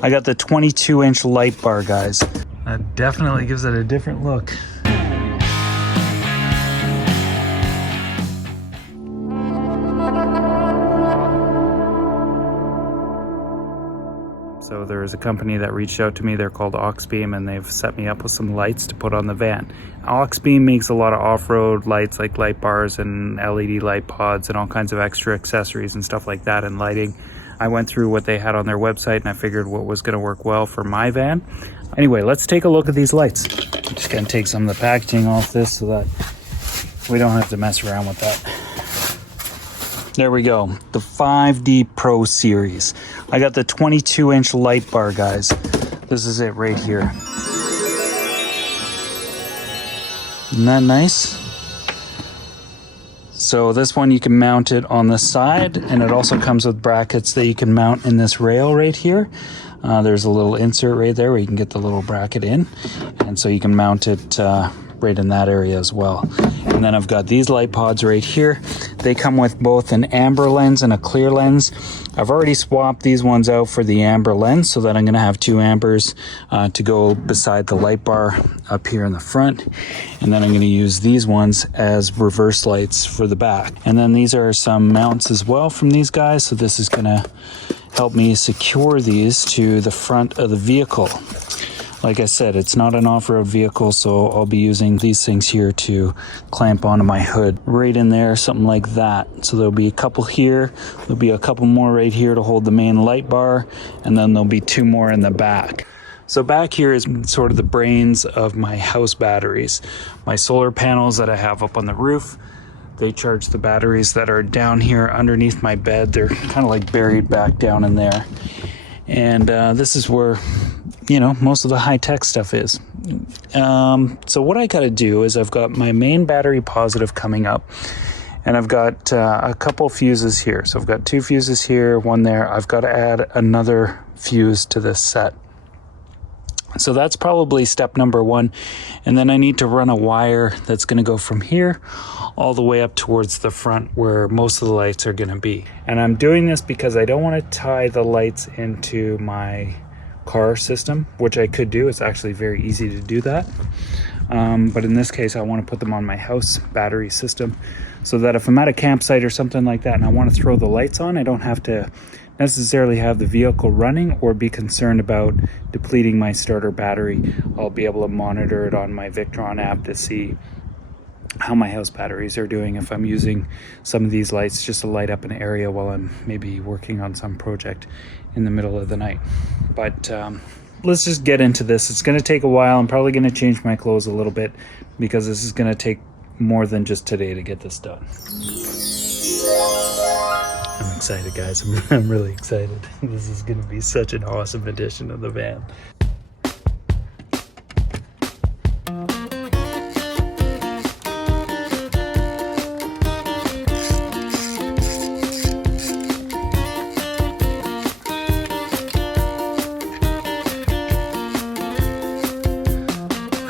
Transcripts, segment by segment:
I got the 22-inch light bar, guys. That definitely gives it a different look. So there's a company that reached out to me. They're called Auxbeam, and they've set me up with some lights to put on the van. Auxbeam makes a lot of off-road lights, like light bars and LED light pods and all kinds of extra accessories and stuff like that, and lighting. I went through what they had on their website and I figured what was going to work well for my van. Anyway, let's take a look at these lights. I'm just going to take some of the packaging off this so that we don't have to mess around with that. There we go, the 5D Pro series. I got the 22-inch light bar, guys. This is it right here. Isn't that nice? So this one you can mount it on the side, and it also comes with brackets that you can mount in this rail right here. There's a little insert right there where you can get the little bracket in, and so you can mount it right in that area as well. And then I've got these light pods right here. They come with both an amber lens and a clear lens. I've already swapped these ones out for the amber lens so that I'm going to have two ambers to go beside the light bar up here in the front. And then I'm going to use these ones as reverse lights for the back. And then these are some mounts as well from these guys. So this is going to help me secure these to the front of the vehicle. Like I said, it's not an off-road vehicle, so I'll be using these things here to clamp onto my hood right in there, something like that. So there'll be a couple here, there'll be a couple more right here to hold the main light bar, and then there'll be two more in the back. So back here is sort of the brains of my house batteries. My solar panels that I have up on the roof, they charge the batteries that are down here underneath my bed. They're kind of like buried back down in there. And this is where, you know, most of the high-tech stuff is. So what I got to do is I've got my main battery positive coming up, and I've got a couple fuses here. So I've got two fuses here, one there. I've got to add another fuse to this set. So that's probably step number one. And then I need to run a wire that's going to go from here all the way up towards the front where most of the lights are going to be. And I'm doing this because I don't want to tie the lights into my car system, which I could do. It's actually very easy to do that. But in this case, I want to put them on my house battery system so that if I'm at a campsite or something like that and I want to throw the lights on, I don't have to necessarily have the vehicle running or be concerned about depleting my starter battery. I'll be able to monitor it on my Victron app to see how my house batteries are doing if I'm using some of these lights just to light up an area while I'm maybe working on some project in the middle of the night. But let's just get into this. It's going to take a while. I'm probably going to change my clothes a little bit because this is going to take more than just today to get this done. I'm excited, guys. I'm really excited. This is going to be such an awesome addition to the van.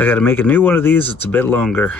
I got to make a new one of these. It's a bit longer.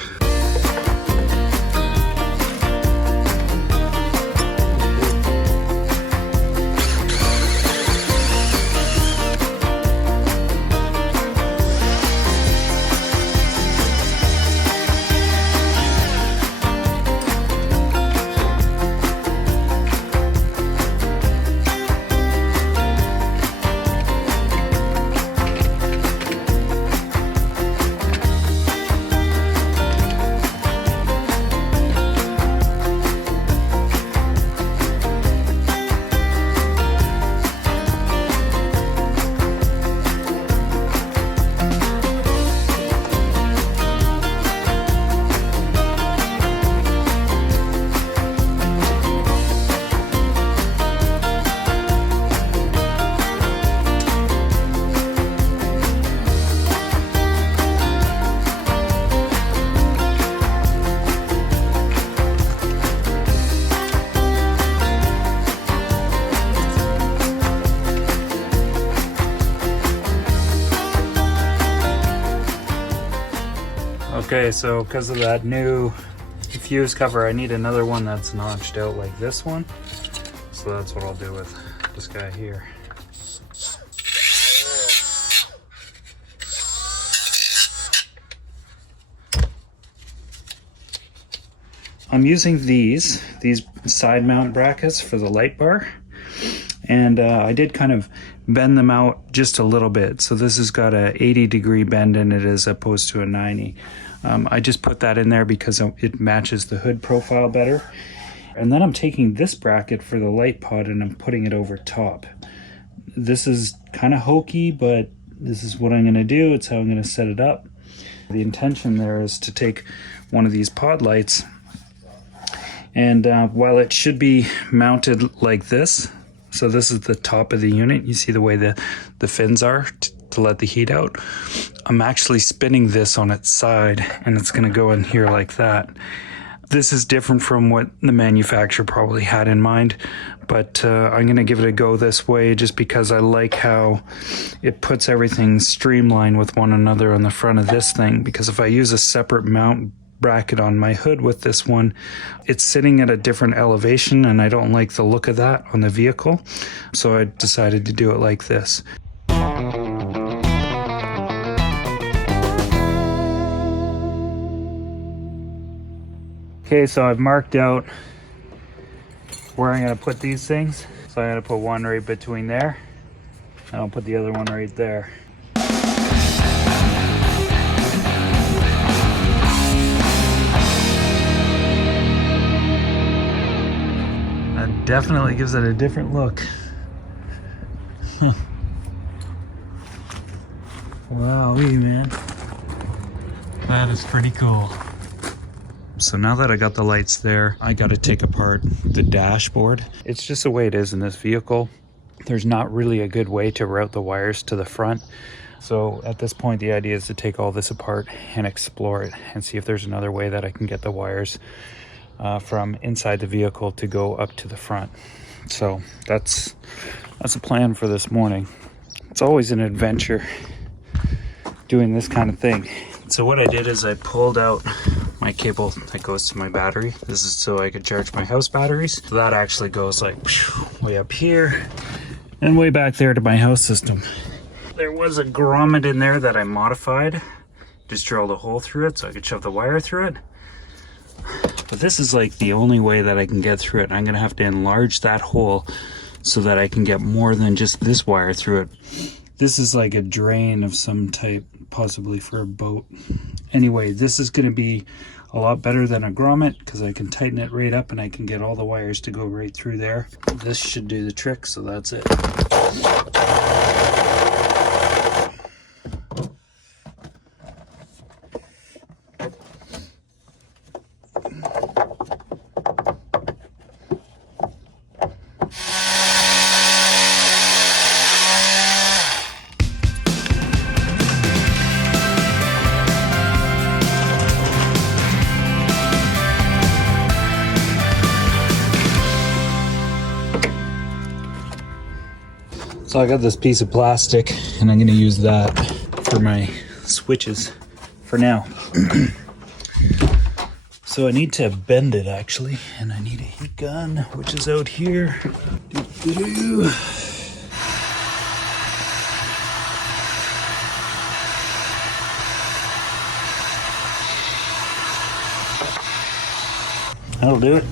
Okay, so because of that new fuse cover, I need another one that's notched out like this one. So that's what I'll do with this guy here. I'm using these side mount brackets for the light bar, and I did kind of bend them out just a little bit. So this has got a 80-degree bend in it as opposed to a 90. I just put that in there because it matches the hood profile better. And then I'm taking this bracket for the light pod and I'm putting it over top. This is kind of hokey, but this is what I'm going to do. It's how I'm going to set it up. The intention there is to take one of these pod lights, and while it should be mounted like this, so this is the top of the unit, you see the way the fins are to let the heat out. I'm actually spinning this on its side, and it's going to go in here like that. This is different from what the manufacturer probably had in mind, but I'm going to give it a go this way just because I like how it puts everything streamlined with one another on the front of this thing. Because if I use a separate mount bracket on my hood with this one, it's sitting at a different elevation and I don't like the look of that on the vehicle. So I decided to do it like this. Okay, so I've marked out where I'm going to put these things. So I'm going to put one right between there, and I'll put the other one right there. That definitely gives it a different look. Wowee, man. That is pretty cool. So now that I got the lights there, I got to take apart the dashboard. It's just the way it is in this vehicle. There's not really a good way to route the wires to the front. So at this point, the idea is to take all this apart and explore it and see if there's another way that I can get the wires from inside the vehicle to go up to the front. So that's a plan for this morning. It's always an adventure doing this kind of thing. So what I did is I pulled out my cable that goes to my battery. This is so I could charge my house batteries. So that actually goes like way up here and way back there to my house system. There was a grommet in there that I modified. Just drilled a hole through it so I could shove the wire through it. But this is like the only way that I can get through it. I'm gonna have to enlarge that hole so that I can get more than just this wire through it. This is like a drain of some type, possibly for a boat. Anyway, this is going to be a lot better than a grommet because I can tighten it right up and I can get all the wires to go right through there. This should do the trick, so that's it. So I got this piece of plastic and I'm going to use that for my switches for now. So I need to bend it actually, and I need a heat gun, which is out here. Doo-doo-doo. That'll do it.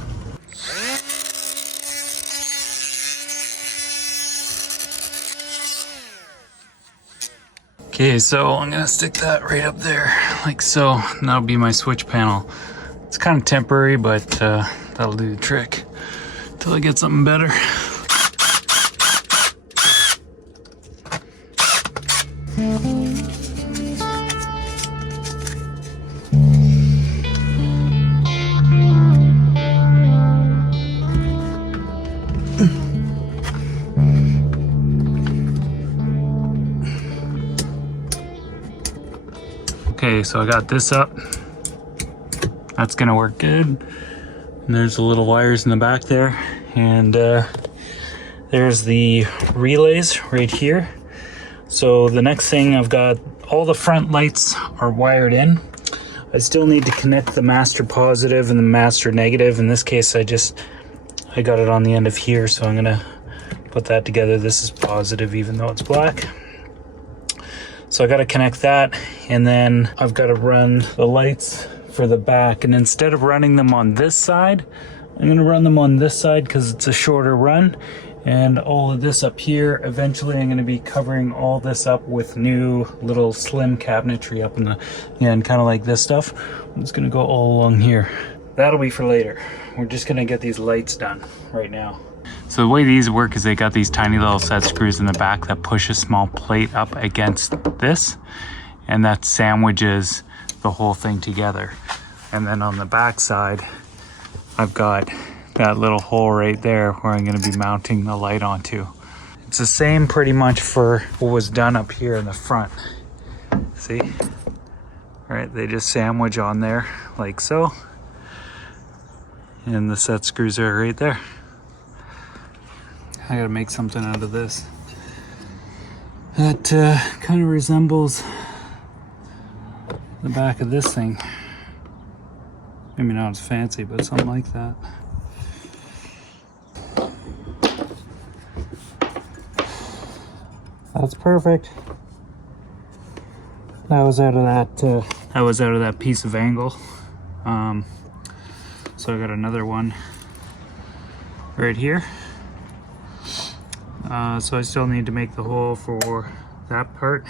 Okay, so I'm gonna stick that right up there, like so, and that'll be my switch panel. It's kind of temporary, but that'll do the trick until I get something better. Okay, so I got this up. That's gonna work good. And there's the little wires in the back there. And there's the relays right here. So the next thing, I've got all the front lights are wired in. I still need to connect the master positive and the master negative. In this case, I got it on the end of here, so I'm gonna put that together. This is positive even though it's black. So I got to connect that, and then I've got to run the lights for the back, and instead of running them on this side, I'm going to run them on this side because it's a shorter run. And all of this up here, eventually I'm going to be covering all this up with new little slim cabinetry up in the end, kind of like this stuff. I'm just going to go all along here. That'll be for later. We're just going to get these lights done right now. So the way these work is they got these tiny little set screws in the back that push a small plate up against this, and that sandwiches the whole thing together. And then on the back side, I've got that little hole right there where I'm going to be mounting the light onto. It's the same pretty much for what was done up here in the front. See? All right, they just sandwich on there like so. And the set screws are right there. I gotta make something out of this that kind of resembles the back of this thing. Maybe not as fancy, but something like that. That's perfect. That was out of that piece of angle. So I got another one right here. So I still need to make the hole for that part.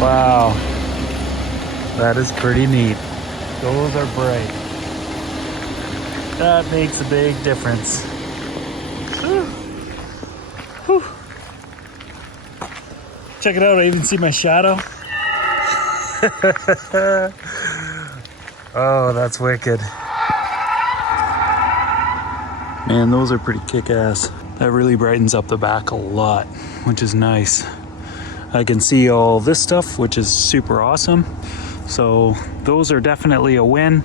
Wow, that is pretty neat. Those are bright. That makes a big difference. Whew. Whew. Check it out, I even see my shadow. Oh, that's wicked. Man, those are pretty kick-ass. That really brightens up the back a lot, which is nice. I can see all this stuff, which is super awesome. So those are definitely a win,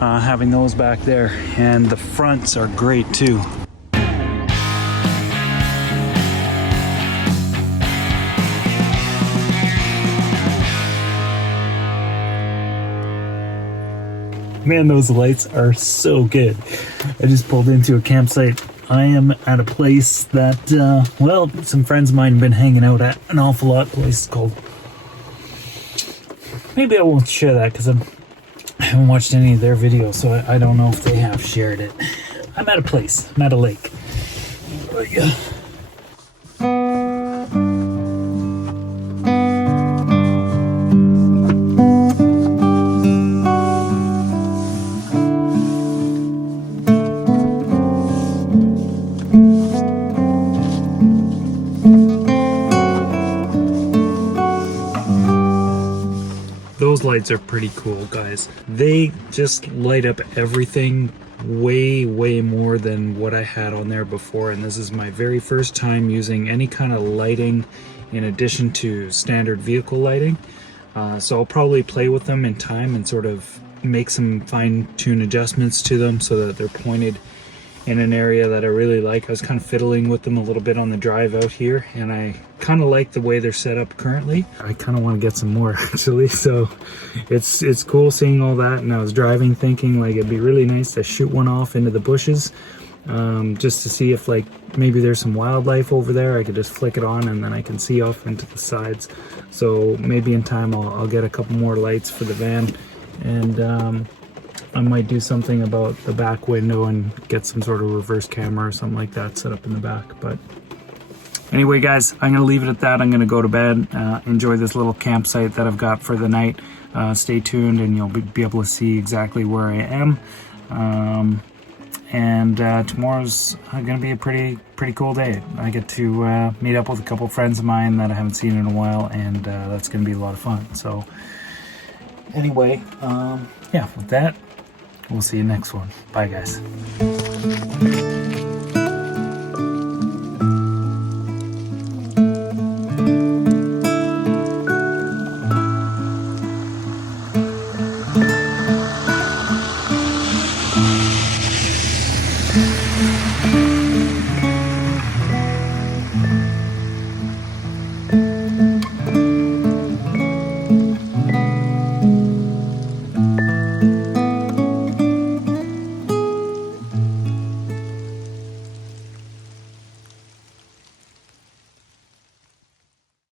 having those back there. And the fronts are great too. Man, those lights are so good. I just pulled into a campsite I am at a place that, well, some friends of mine have been hanging out at an awful lot. Place called... Maybe I won't share that because I haven't watched any of their videos, so I don't know if they have shared it. I'm at a place. I'm at a lake. But yeah. Those lights are pretty cool, guys. They just light up everything way more than what I had on there before, and this is my very first time using any kind of lighting in addition to standard vehicle lighting. So I'll probably play with them in time and sort of make some fine-tune adjustments to them so that they're pointed in an area that I really like. I was kind of fiddling with them a little bit on the drive out here, and I kind of like the way they're set up currently. I kind of want to get some more actually, so it's cool seeing all that. And I was driving thinking like it'd be really nice to shoot one off into the bushes, just to see if like maybe there's some wildlife over there. I could just flick it on and then I can see off into the sides. So maybe in time I'll get a couple more lights for the van, and I might do something about the back window and get some sort of reverse camera or something like that set up in the back. But anyway, guys, I'm going to leave it at that. I'm going to go to bed, enjoy this little campsite that I've got for the night. Stay tuned and you'll be able to see exactly where I am. Tomorrow's going to be a pretty cool day. I get to meet up with a couple friends of mine that I haven't seen in a while, and that's going to be a lot of fun. So anyway, yeah, with that, we'll see you next one. Bye, guys.